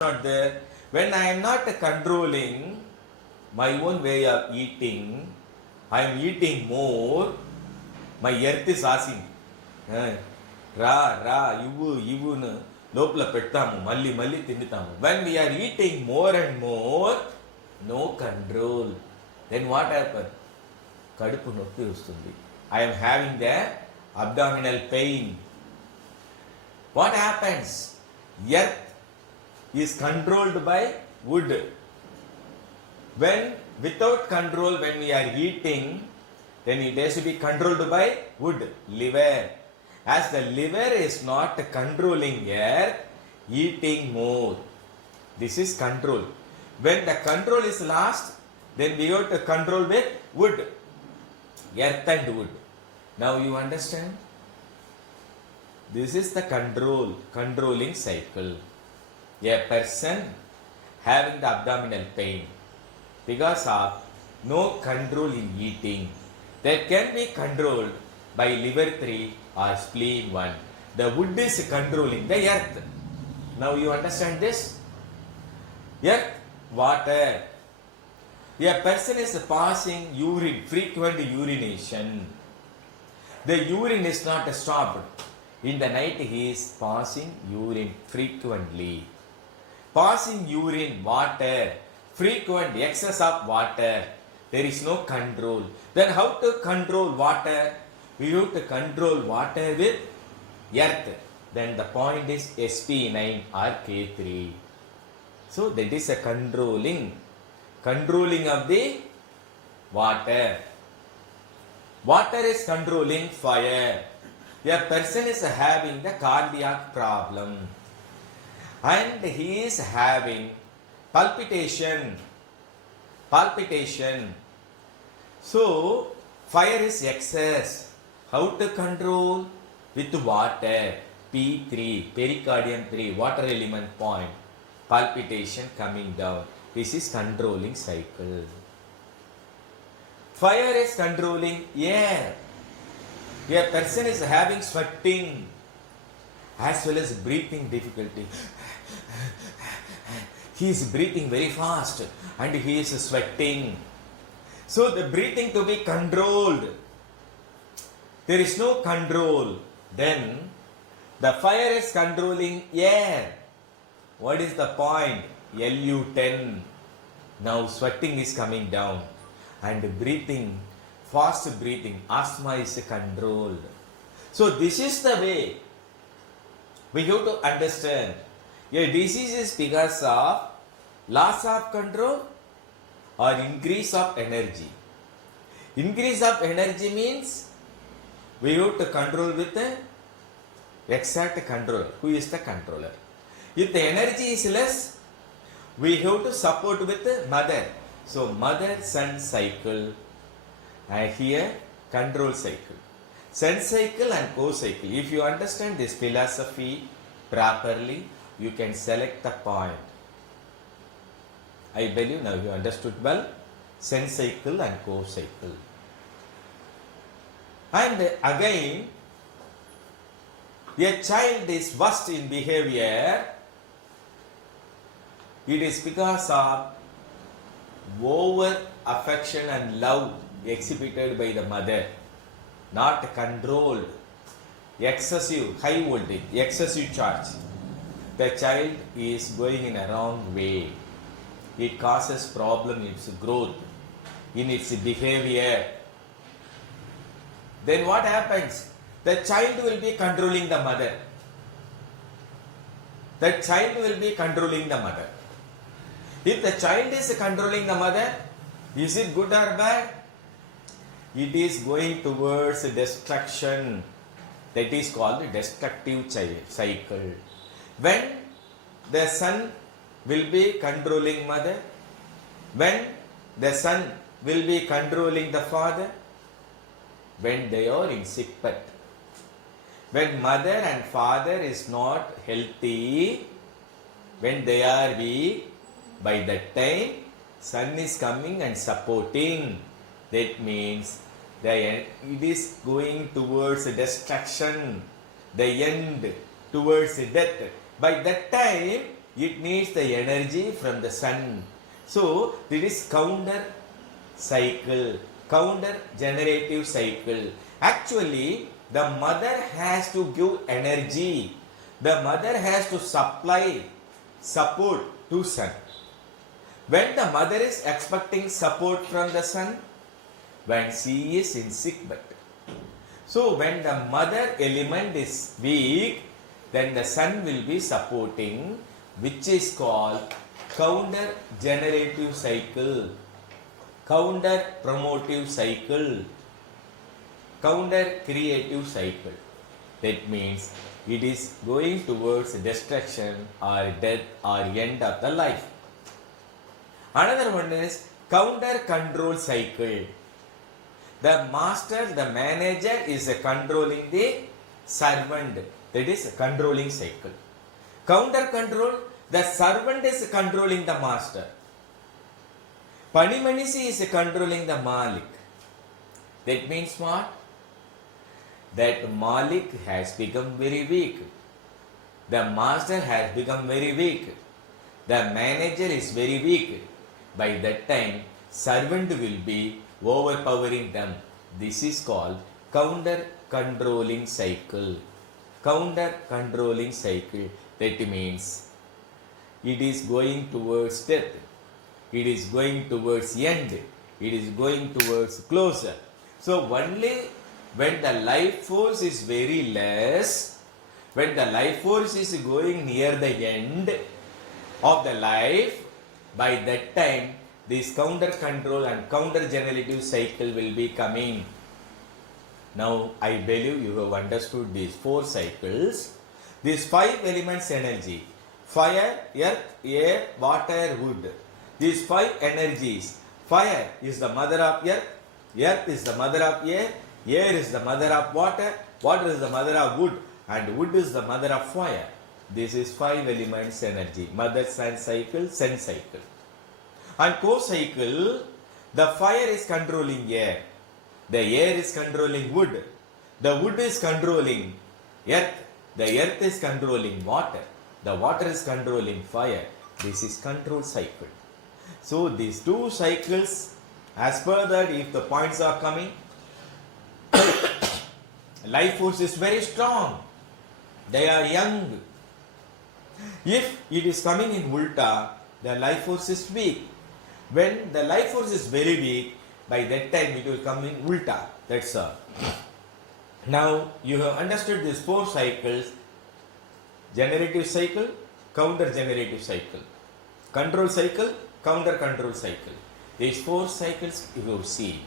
not there. When I am not controlling my own way of eating, I am eating more, my earth is asking, రా రా ఇవ్వును లోపల పెడతాము మళ్ళీ మళ్ళీ తింటాము. When we are eating more and more, no control, then what happens? కడుపు నొప్పి వస్తుంది. I am having the abdominal pain. What happens? Earth is controlled by wood. When without control, when we are eating, then it has to be controlled by wood, liver. As the liver is not controlling earth, eating more. This is control. When the control is lost, then we have to control with wood, earth and wood. Now you understand? This is the controlling cycle. A person having the abdominal pain because of no control in eating, that can be controlled by liver 3 or spleen 1. The wood is controlling the earth. Now you understand this? Earth, water. A person is passing urine, frequent urination. The urine is not stopped. In the night he is passing urine frequently. Passing urine, water, frequent excess of water. There is no control. Then how to control water? We have to control water with earth. Then the point is SP9 or K3. So that is a controlling of the water. Water is controlling fire. A person is having the cardiac problem and he is having palpitation. So fire is excess. How to control? With water. P3, pericardium 3, water element point. Palpitation coming down. This is controlling cycle. Fire is controlling air. A person is having sweating as well as breathing difficulty. He is breathing very fast and he is sweating. So the breathing to be controlled. There is no control. Then the fire is controlling air. What is the point? LU10. Now sweating is coming down and breathing, fast breathing, asthma is controlled. So this is the way we have to understand. A disease is because of loss of control or increase of energy. Increase of energy means we have to control with the exact control. Who is the controller? If the energy is less, we have to support with the mother. So mother-son cycle. And here control cycle. Sun cycle and co-cycle. If you understand this philosophy properly, you can select the point. I believe now you understood well. Sun cycle and co-cycle. And again, a child is worst in behavior. It is because of over affection and love exhibited by the mother, not controlled. Excessive, high voltage, excessive charge. The child is going in a wrong way. It causes problem in its growth, in its behavior. Then what happens? The child will be controlling the mother. The child will be controlling the mother. If the child is controlling the mother, is it good or bad? It is going towards destruction. That is called destructive cycle. When the son will be controlling mother, when the son will be controlling the father, when they are in sick bed, when mother and father is not healthy, when they are weak, by that time son is coming and supporting. That means it is going towards destruction, the end, towards death. By that time it needs the energy from the sun. So, it is counter cycle, counter generative cycle. Actually, the mother has to give energy. The mother has to supply support to sun. When the mother is expecting support from the sun, when she is in sick bed. So when the mother element is weak, then the sun will be supporting, which is called counter generative cycle, counter promotive cycle, counter creative cycle. That means it is going towards destruction or death or end of the life. Another one is counter control cycle. The master, the manager is controlling the servant. That is controlling cycle. Counter control, the servant is controlling the master. Panimanisi is controlling the Malik. That means what? That Malik has become very weak. The master has become very weak. The manager is very weak. By that time, servant will be overpowering them. This is called counter controlling cycle. Counter controlling cycle. That means it is going towards death. It is going towards end. It is going towards closure. So only when the life force is very less, when the life force is going near the end of the life, by that time this counter control and counter generative cycle will be coming. Now I believe you have understood these 4 cycles. These 5 elements energy: fire, earth, air, water, wood. These 5 energies. Fire is the mother of earth, earth is the mother of air is the mother of water, water is the mother of wood, and wood is the mother of fire. This is 5 elements energy. Mother sun cycle, sun cycle. And co-cycle, the fire is controlling air, the air is controlling wood, the wood is controlling earth, the earth is controlling water, the water is controlling fire. This is control cycle. So these 2 cycles, as per that, if the points are coming, life force is very strong, they are young. If it is coming in ulta, the life force is weak. When the life force is very weak, by that time it will come in ulta. That's all. Now you have understood these 4 cycles: generative cycle, counter generative cycle, control cycle, counter control cycle. These 4 cycles you will see.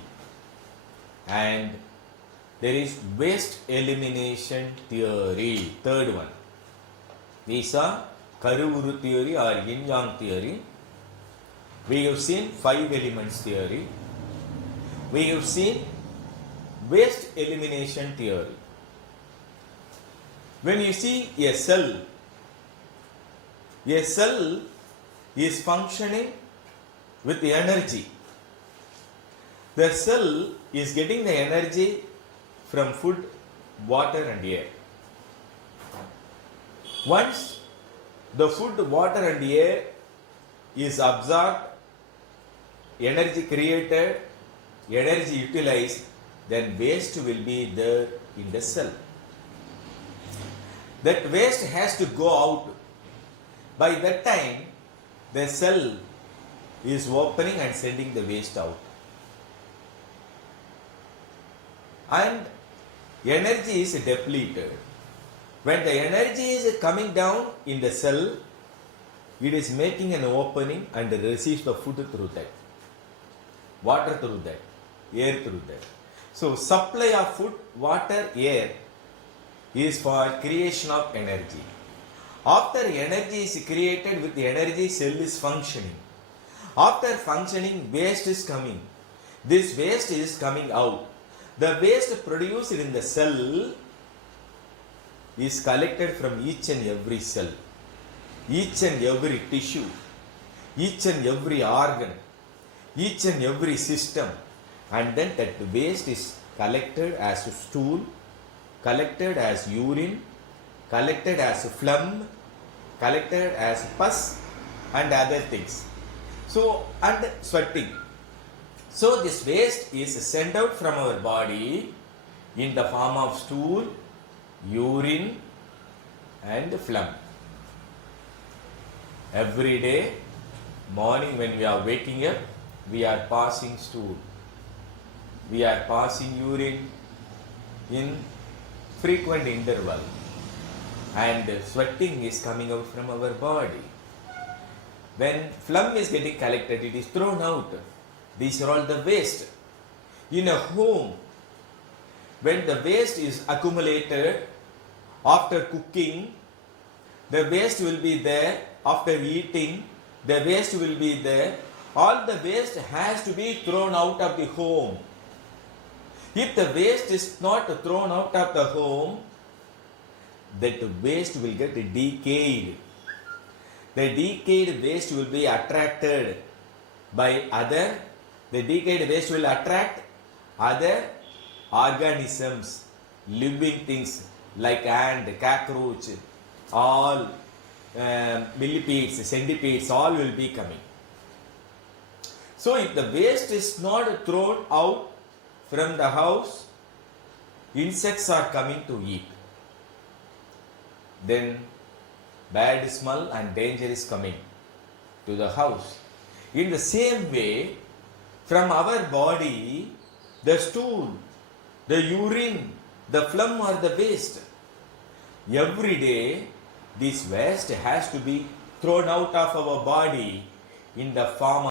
And there is waste elimination theory, third one. These are Karuvuru theory or yin yang theory. We have seen 5 elements theory. We have seen waste elimination theory. When you see a cell is functioning with the energy. The cell is getting the energy from food, water and air. Once the food, water and air is absorbed, energy created, energy utilized, then waste will be there in the cell. That waste has to go out. By that time, the cell is opening and sending the waste out. And energy is depleted. When the energy is coming down in the cell, it is making an opening and receives the food through that, water through that, air through that. So supply of food, water, air is for creation of energy. After energy is created, with the energy, cell is functioning. After functioning, waste is coming. This waste is coming out. The waste produced in the cell is collected from each and every cell, each and every tissue, each and every organ, each and every system, and then that waste is collected as stool, collected as urine, collected as phlegm, collected as pus and other things. So, and sweating. So, this waste is sent out from our body in the form of stool, urine, and phlegm. Every day, morning when we are waking up, we are passing stool. We are passing urine in frequent interval. And sweating is coming out from our body. When phlegm is getting collected, it is thrown out. These are all the waste. In a home, when the waste is accumulated after cooking, the waste will be there. After eating, the waste will be there. All the waste has to be thrown out of the home. If the waste is not thrown out of the home, that waste will get decayed. The decayed waste will be attracted by other. The decayed waste will attract other organisms, living things like ant, cockroach, all millipedes, centipedes, all will be coming. So if the waste is not thrown out from the house, insects are coming to eat. Then bad smell and danger is coming to the house. In the same way, from our body, the stool, the urine, the phlegm or the waste, every day this waste has to be thrown out of our body in the form of